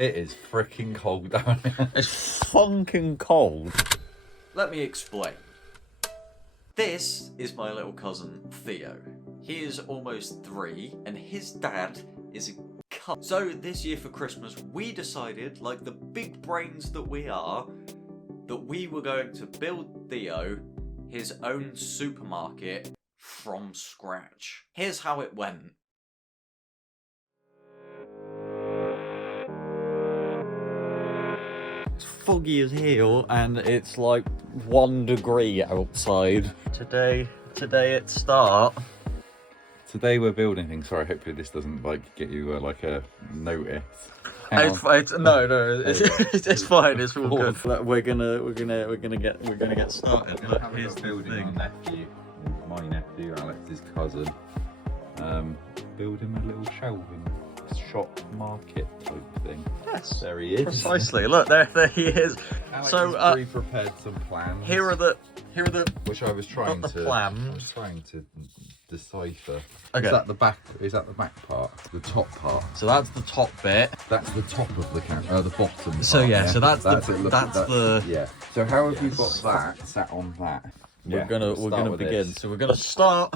It is freaking cold down here. It's funking cold. Let me explain. This is my little cousin Theo. He is almost 3 and his dad is a cunt. So this year for Christmas we decided, like the big brains that we are, that we were going to build Theo his own supermarket from scratch. Here's how it went. It's foggy as hell and it's like 1 degree outside. Today at start. Today we're building things. Sorry, hopefully this doesn't like get you like a notice. No, it's fine. It's all good. Look, we're gonna get started. Look, here's the building thing. my nephew, Alex's cousin. Build him a little shelving shop market type thing. Yes, there he is. Precisely. Look, there he is. Alex So has pre-prepared some plans. Here are the which I was trying to plans. Decipher. Okay. Is that the back? Is that the back part? The top part? So that's the top bit. That's the top of the camera. The bottom part. So yeah. So that's it. the. Yeah. So how have you got that sat on that? We're gonna begin. This. So we're gonna start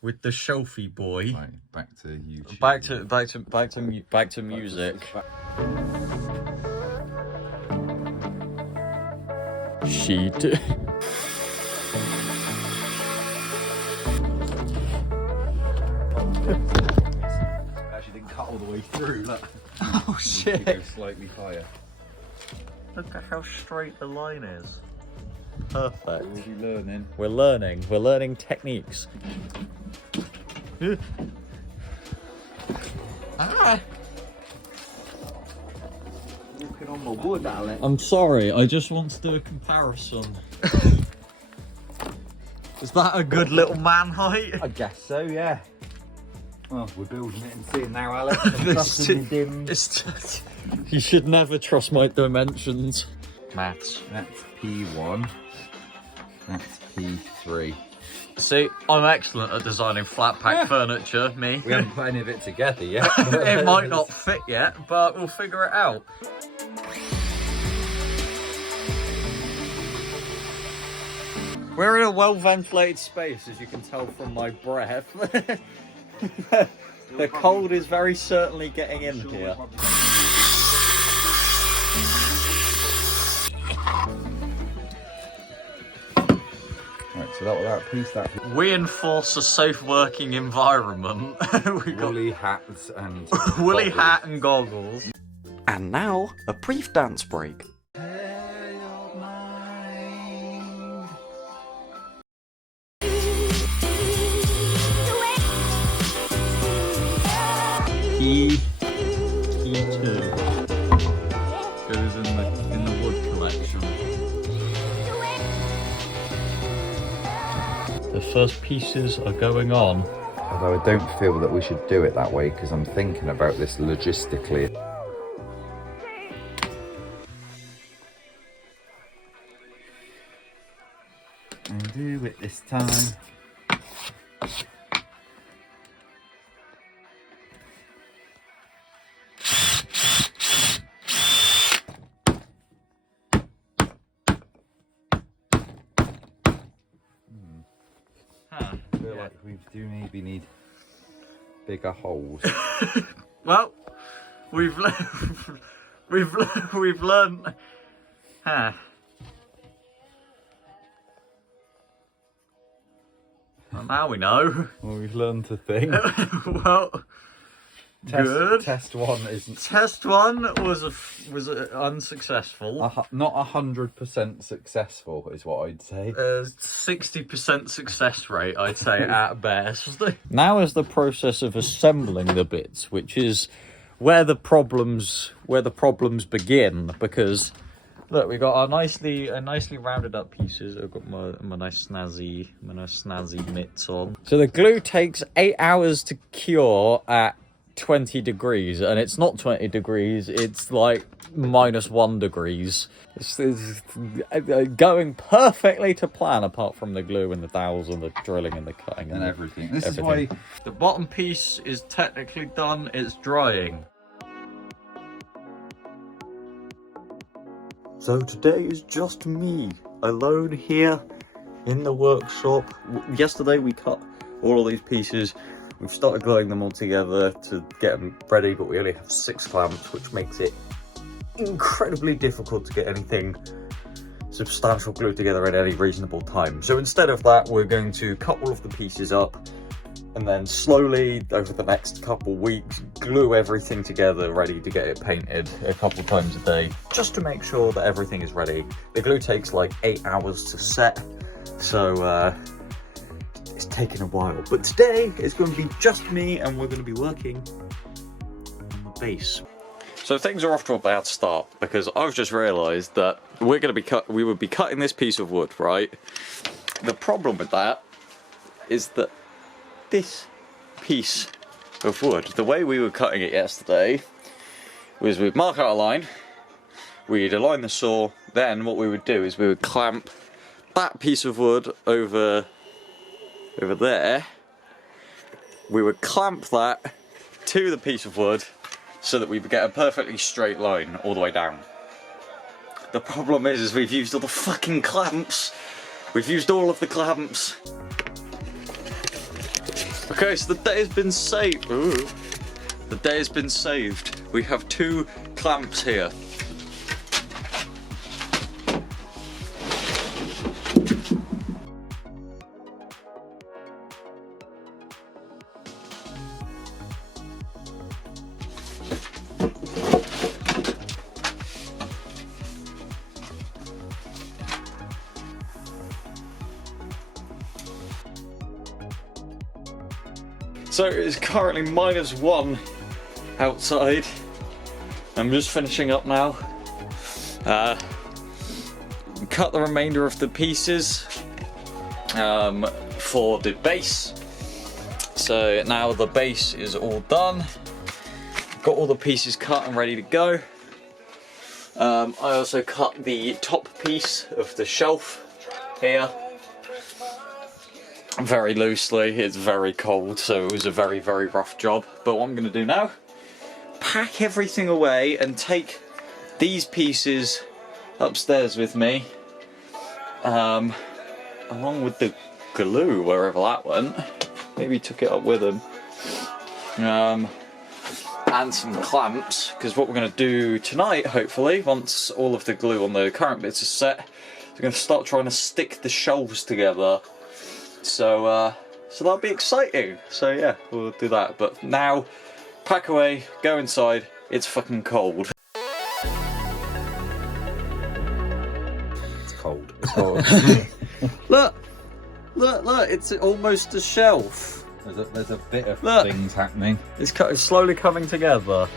with the shelfie boy. Right, back to YouTube. Back to music. Sheet. Actually didn't cut all the way through. Look. Oh shit! Go slightly higher. Look at how straight the line is. Perfect. We'll be learning. We're learning techniques. Ah. Walking on my wood, Alex. I'm sorry, I just want to do a comparison. Is that a good little man height? I guess so, yeah. Well, we're building it and seeing now, Alex. I'm trusting your dims. You should never trust my dimensions. Maths. That's P1. That's P3. See, I'm excellent at designing flat pack furniture, me. We haven't put any of it together yet. It might not fit yet, but we'll figure it out. We're in a well-ventilated space, as you can tell from my breath. The cold is very certainly getting in here. Right, so that piece, We enforce a safe working environment. We got woolly hats and woolly hat and goggles. And now, a brief dance break. E2 goes in the wood collection. The first pieces are going on. Although I don't feel that we should do it that way because I'm thinking about this logistically. And do it this time. I feel like we do maybe need bigger holes. Well, we've learned. Well, now we know. Well, we've learned to think. Well, good. Test one isn't. Test one was unsuccessful. Not 100% successful is what I'd say. 60% success rate, I'd say, at best. Now is the process of assembling the bits, which is where the problems begin, because look, we got our nicely rounded up pieces. I've got my nice snazzy mitts on. So the glue takes 8 hours to cure at 20 degrees, and it's not 20 degrees, it's like -1 degrees. It's going perfectly to plan, apart from the glue and the dowels and the drilling and the cutting And everything. This is why the bottom piece is technically done, it's drying. So today is just me, alone here in the workshop. Yesterday we cut all of these pieces. We've started gluing them all together to get them ready, but we only have 6 clamps, which makes it incredibly difficult to get anything substantial glued together in any reasonable time. So instead of that, we're going to cut all of the pieces up and then slowly, over the next couple weeks, glue everything together, ready to get it painted a couple times a day, just to make sure that everything is ready. The glue takes like 8 hours to set, so it's taken a while. But today, it's going to be just me, and we're going to be working on the base. So things are off to a bad start, because I've just realised that we would be cutting this piece of wood, right? The problem with that is that this piece of wood, the way we were cutting it yesterday, was we'd mark out a line, we'd align the saw, then what we would do is we would clamp that piece of wood over there, we would clamp that to the piece of wood so that we would get a perfectly straight line all the way down. The problem is we've used all the fucking clamps. We've used all of the clamps. Okay, so the day has been saved. Ooh. The day has been saved. We have 2 clamps here. So it's currently -1 outside. I'm just finishing up now. Cut the remainder of the pieces for the base. So now the base is all done. Got all the pieces cut and ready to go. I also cut the top piece of the shelf here. Very loosely. It's very cold, so it was a very, very rough job. But what I'm going to do now, pack everything away and take these pieces upstairs with me, along with the glue, wherever that went. Maybe took it up with him. And some clamps, because what we're going to do tonight, hopefully, once all of the glue on the current bits is set, we're going to start trying to stick the shelves together. So that'll be exciting. So yeah, we'll do that. But now, pack away, go inside. It's fucking cold. It's cold. It's cold. Look! It's almost a shelf. There's a bit of Look. things happening. It's slowly coming together.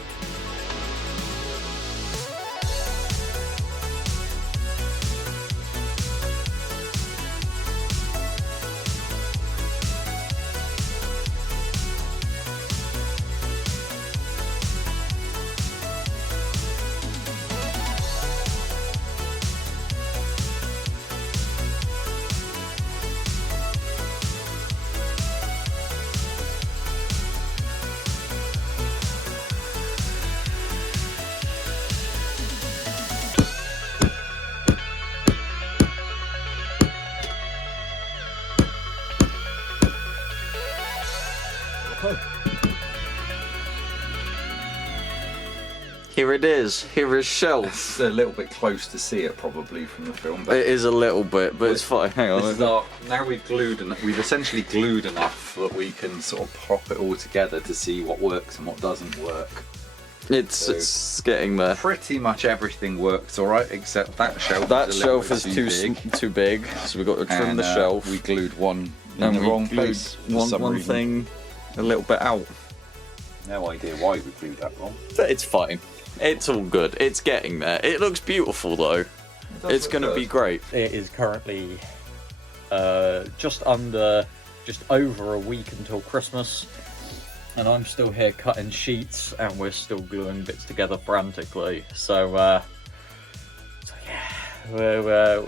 Here it is. Here is shelf. It's a little bit close to see it probably from the film. But It is a little bit, but it's fine. Hang on. this is now we've essentially glued enough that we can sort of prop it all together to see what works and what doesn't work. It's getting there. Pretty much everything works all right, except that shelf. That is a little shelf bit is too big, so we've got to trim And, the shelf. We glued one in and the we wrong glued place for some one reason. thing a little bit out. No idea why we glued that wrong. But it's fine. It's all good. It's getting there. It looks beautiful though. It's going to be great. It is currently just over a week until Christmas, and I'm still here cutting sheets, and we're still gluing bits together frantically. So yeah,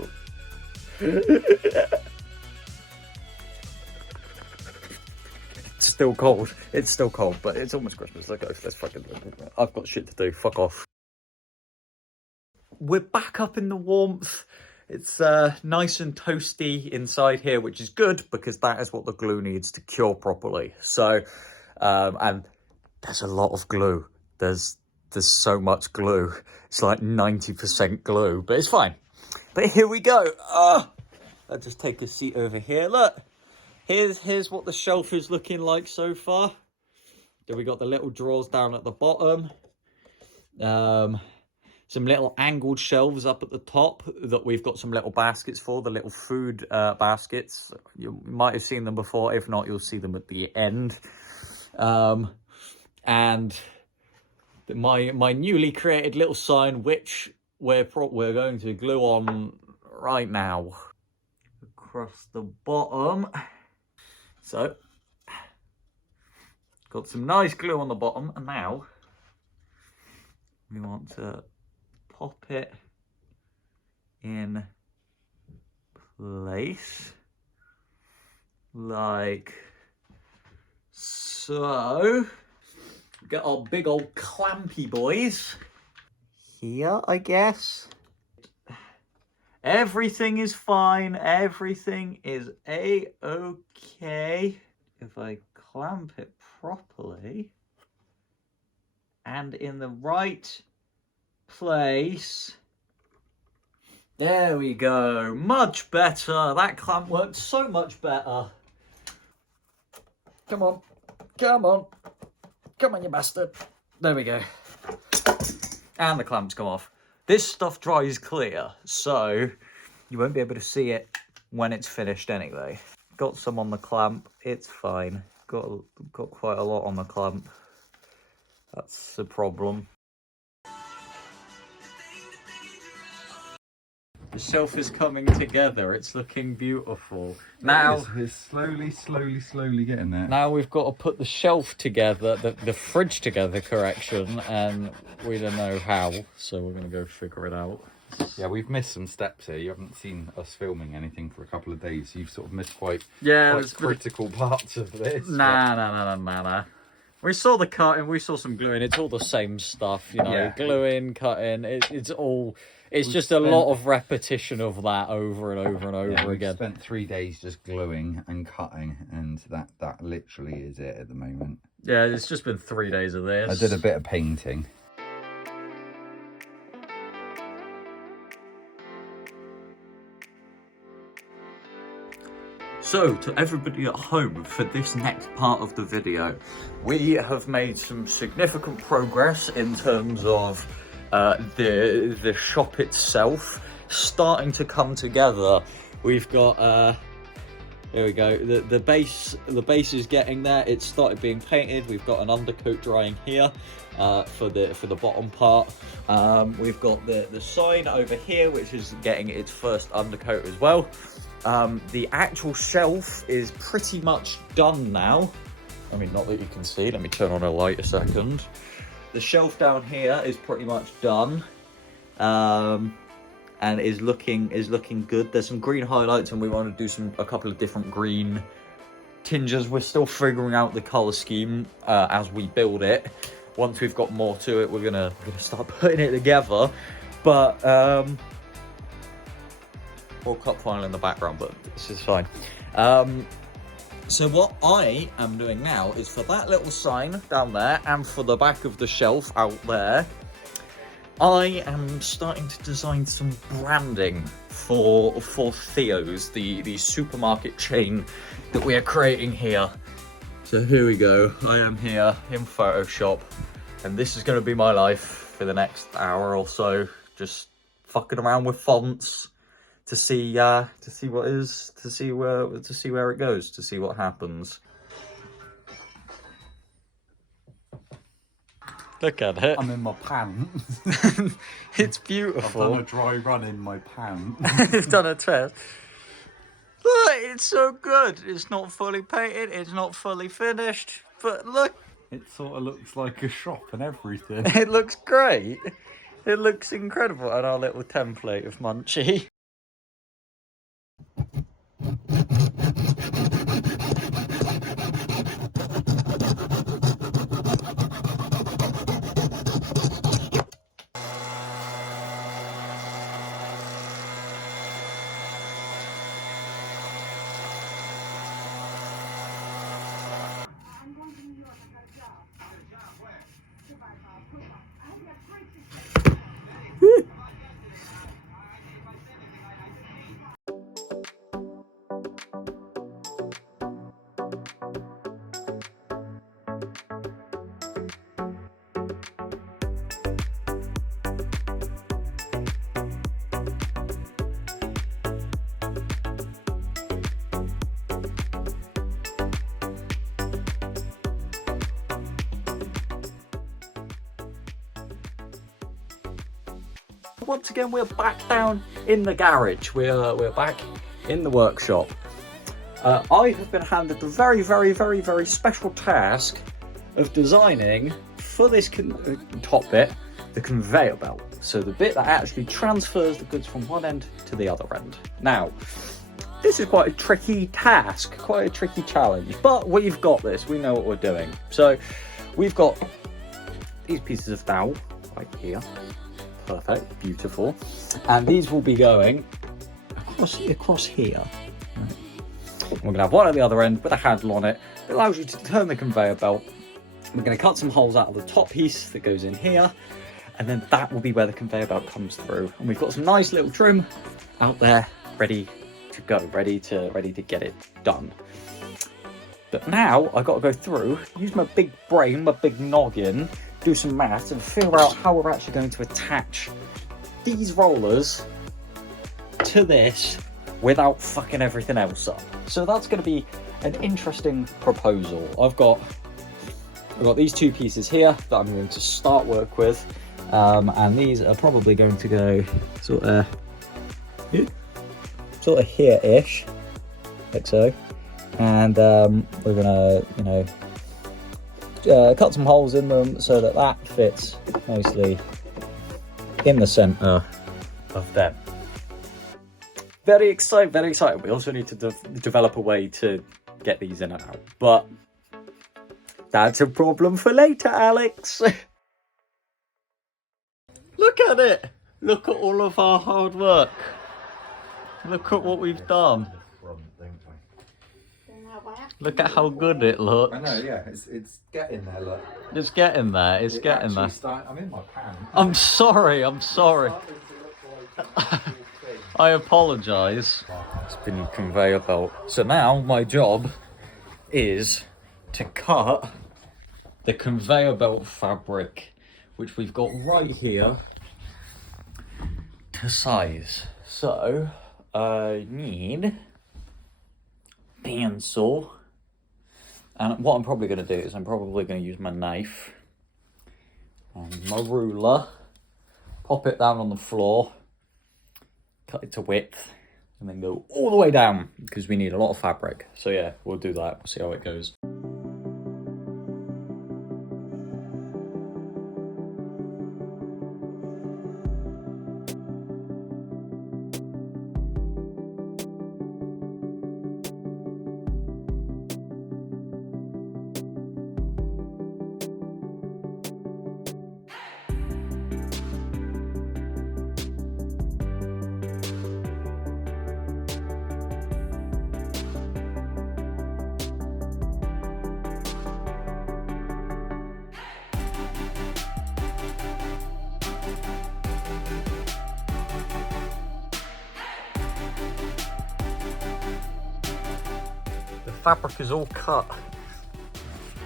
it's still cold. It's still cold, but it's almost Christmas. Let's go. Let's fucking. I've got shit to do. Fuck off. we're back up in the warmth. It's nice and toasty inside here, which is good because that is what the glue needs to cure properly. So, and there's a lot of glue. There's so much glue. It's like 90% glue, but it's fine. But here we go. I'll just take a seat over here. Look, here's what the shelf is looking like so far. Then we got the little drawers down at the bottom. Some little angled shelves up at the top that we've got some little baskets for, the little food baskets. You might have seen them before. If not, you'll see them at the end. And my newly created little sign, which we're going to glue on right now across the bottom. So, got some nice glue on the bottom, and now we want to pop it in place like so. Get our big old clampy boys here, I guess. Everything is fine. Everything is a-okay. If I clamp it properly and in the right place. There we go. Much better. That clamp worked so much better. Come on. Come on. Come on, you bastard. There we go. And the clamps come off. This stuff dries clear, so you won't be able to see it when it's finished anyway. Got some on the clamp. It's fine. Got quite a lot on the clamp. That's the problem. The shelf is coming together. It's looking beautiful. Now it's slowly getting there. Now we've got to put the shelf together, the fridge together, correction, and we don't know how, so we're going to go figure it out. Yeah, we've missed some steps here. You haven't seen us filming anything for a couple of days. You've sort of missed quite critical parts of this. Nah. We saw the cutting, we saw some gluing. It's all the same stuff, you know. Yeah. Gluing, cutting. It's just a lot of repetition of that over and over and over again. We've spent 3 days just gluing and cutting, and that literally is it at the moment. Yeah, it's just been 3 days of this. I did a bit of painting. So, to everybody at home, for this next part of the video, we have made some significant progress in terms of the shop itself starting to come together. We've got there we go, the base is getting there. It's started being painted. We've got an undercoat drying here for the bottom part. We've got the sign over here, which is getting its first undercoat as well. The actual shelf is pretty much done now. I mean, not that you can see. Let me turn on a light a second. The shelf down here is pretty much done, and is looking good. There's some green highlights, and we want to do a couple of different green tinges. We're still figuring out the color scheme as we build it. Once we've got more to it, we're gonna start putting it together. But we'll cut final in the background, but this is fine. So what I am doing now is for that little sign down there and for the back of the shelf out there, I am starting to design some branding for Theo's, the supermarket chain that we are creating here. So here we go. I am here in Photoshop, and this is going to be my life for the next hour or so, just fucking around with fonts. To see where it goes, to see what happens. Look at it. I'm in my pants. It's beautiful. I've done a dry run in my pants. You've done a test. Look, it's so good. It's not fully painted. It's not fully finished. But look. It sort of looks like a shop and everything. It looks great. It looks incredible. And our little template of Munchie. once again we're back down in the garage. We're back in the workshop. I have been handed the very, very, very, very special task of designing for this top bit, the conveyor belt. So the bit that actually transfers the goods from one end to the other end. Now, this is quite a tricky task, quite a tricky challenge, but we've got this, we know what we're doing. So we've got these pieces of dowel right here, perfect, beautiful. And these will be going across here. Right. We're gonna have one at the other end with a handle on it. It allows you to turn the conveyor belt. We're gonna cut some holes out of the top piece that goes in here, and then that will be where the conveyor belt comes through. And we've got some nice little trim out there ready to go, ready to get it done. But now I've got to go through, use my big brain, my big noggin, do some maths and figure out how we're actually going to attach these rollers to this without fucking everything else up. So that's going to be an interesting proposal. I've got these two pieces here that I'm going to start work with, and these are probably going to go sort of here-ish, like so. And we're gonna, cut some holes in them so that that fits nicely in the center of them. Very excited, very excited. We also need to develop a way to get these in and out, but that's a problem for later, Alex. Look at it. Look at all of our hard work. Look at what we've done. Look at how good it looks. I know, yeah, it's getting there, look. It's getting there, it's getting there. I'm in my pan. I'm sorry. I apologise. Spinning conveyor belt. So now my job is to cut the conveyor belt fabric, which we've got right here, to size. So I need pencil, and what I'm probably going to do is I'm probably going to use my knife and my ruler, pop it down on the floor, cut it to width, and then go all the way down because we need a lot of fabric. So yeah, we'll do that. We'll see how it goes. Fabric is all cut.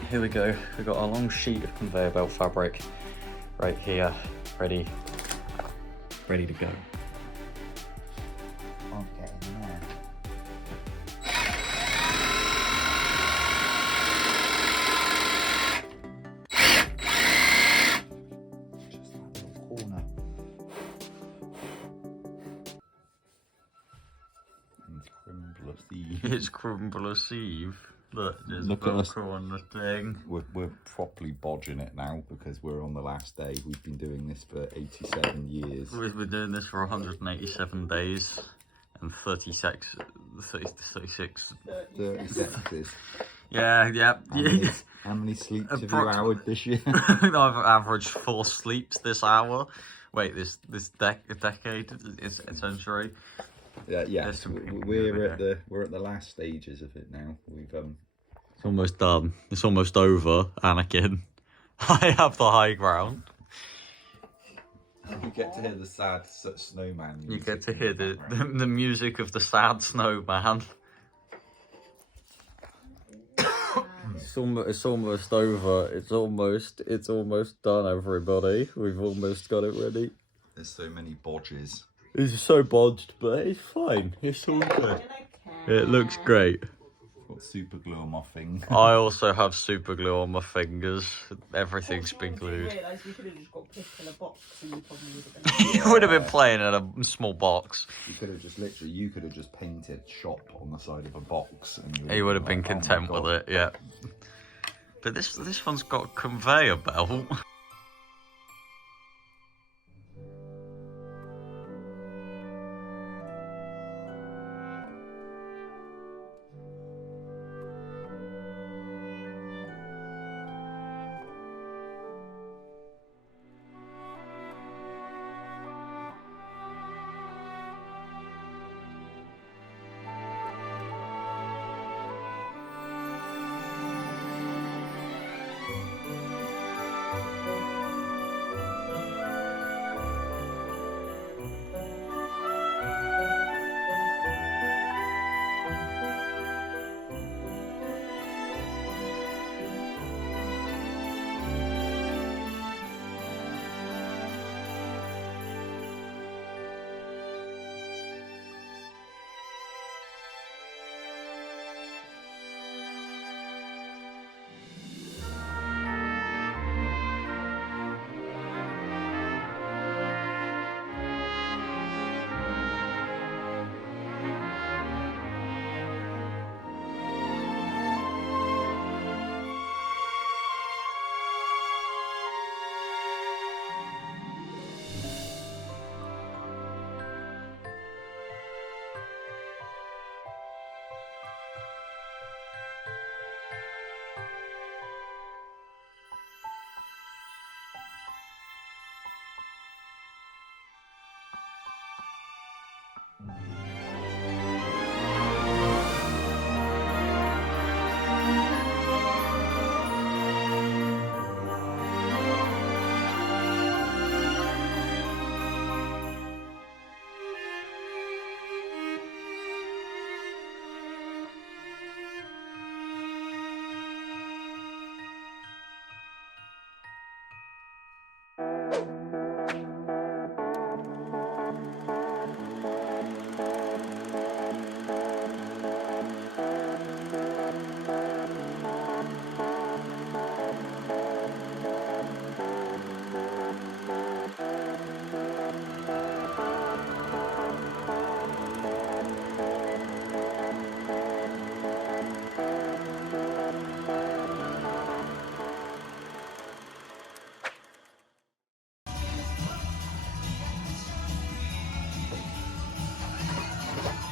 Here we go. We've got a long sheet of conveyor belt fabric right here, ready to go. Okay, there. Just that little corner. It's Crumbler's Eve. Look, there's a Velcro on the thing. We're properly bodging it now because we're on the last day. We've been doing this for 87 years. We've been doing this for 187 days and 36. Yeah. How many sleeps have you houred this year? I've averaged 4 sleeps this hour. Wait, this decade, is a century. Yeah. We're at the last stages of it now. We've It's almost done. It's almost over, Anakin. I have the high ground. You get to hear the sad snowman music. You get to hear the music of the sad snowman. It's almost over. It's almost done, everybody. We've almost got it ready. There's so many bodges. It's so bodged, but it's fine. It's all good. It looks great. got super glue on my finger. I also have super glue on my fingers. Everything's been glued. Realised we could have just got pissed in a box and you probably would have been. You would have been playing in a small box. You could have just literally, you could have just painted shop on the side of a box, and He would have been like, oh my content with God. it, yeah. But this one's got a conveyor belt.